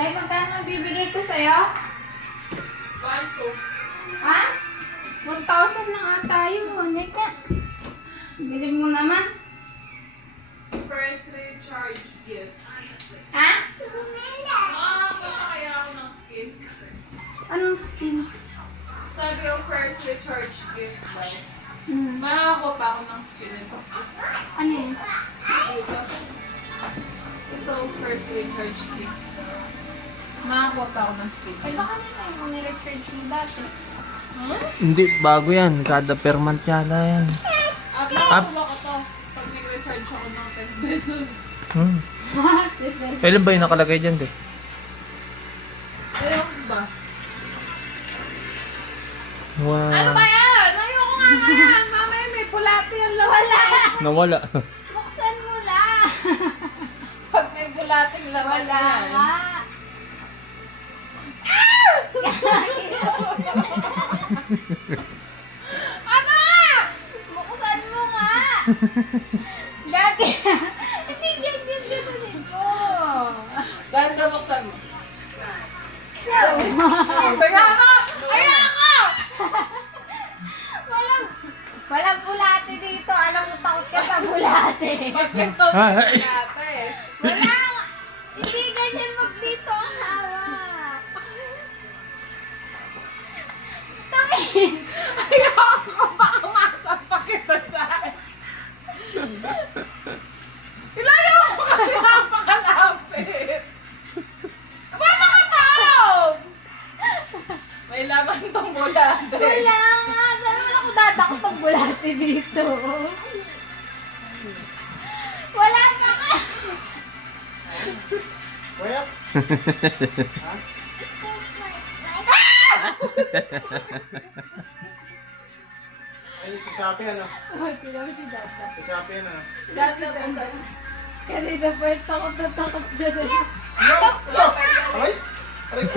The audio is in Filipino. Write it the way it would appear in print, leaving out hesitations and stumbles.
Dahil magkano bibigay ko sa'yo? 1,200. Ha? 1,000 na nga tayo. Mika. Bilhin mo naman. First recharge gift. Ha? Kaya ako ng skin. Anong skin? Sabi ko first recharge gift ba? Hmm. Makakakuha pa ako ng skin nito. Ano yun? Ito first recharge gift. Makakuha pa ako ng skin. Eh baka na tayo mo ni-recharge mo dati. Hindi, bago yan. Kada per month yata yan. Makakuha ko to pag nag-recharge ako ng 10 pesos. Kailan ba yung nakalagay dyan, te? Ayoko ba? Wow. Ano ba yan? Ayoko nga yan! Mamaya may bulati ang lawala. Nawala. Buksan mo lang. Pag may bulating laman Wala yan. nga. Ano? Buksan mo nga. Gagi. Hindi ganyan ko. Dahil ka buksan mo. Walang bulate dito. Alam mo, takot ka sa bulate. Pag ito, Ah, may bulate. Wala. Hindi ganyan mag dito ang hawak. Tamin. Ayoko, baka masapak kita dyan. Ilayo mo kasi napakalapit. Ba't nakataob? May laman tong bulate. Wala nga. Saan mo ako dadakot ang bulate dito? Wala pa ka. Kuya? Ay, si Shopee ano? Kailangan si Dada. Si Shopee ano? Gasa kung saan. Kanina pa yung takot na takot dyan. Ay! Aray!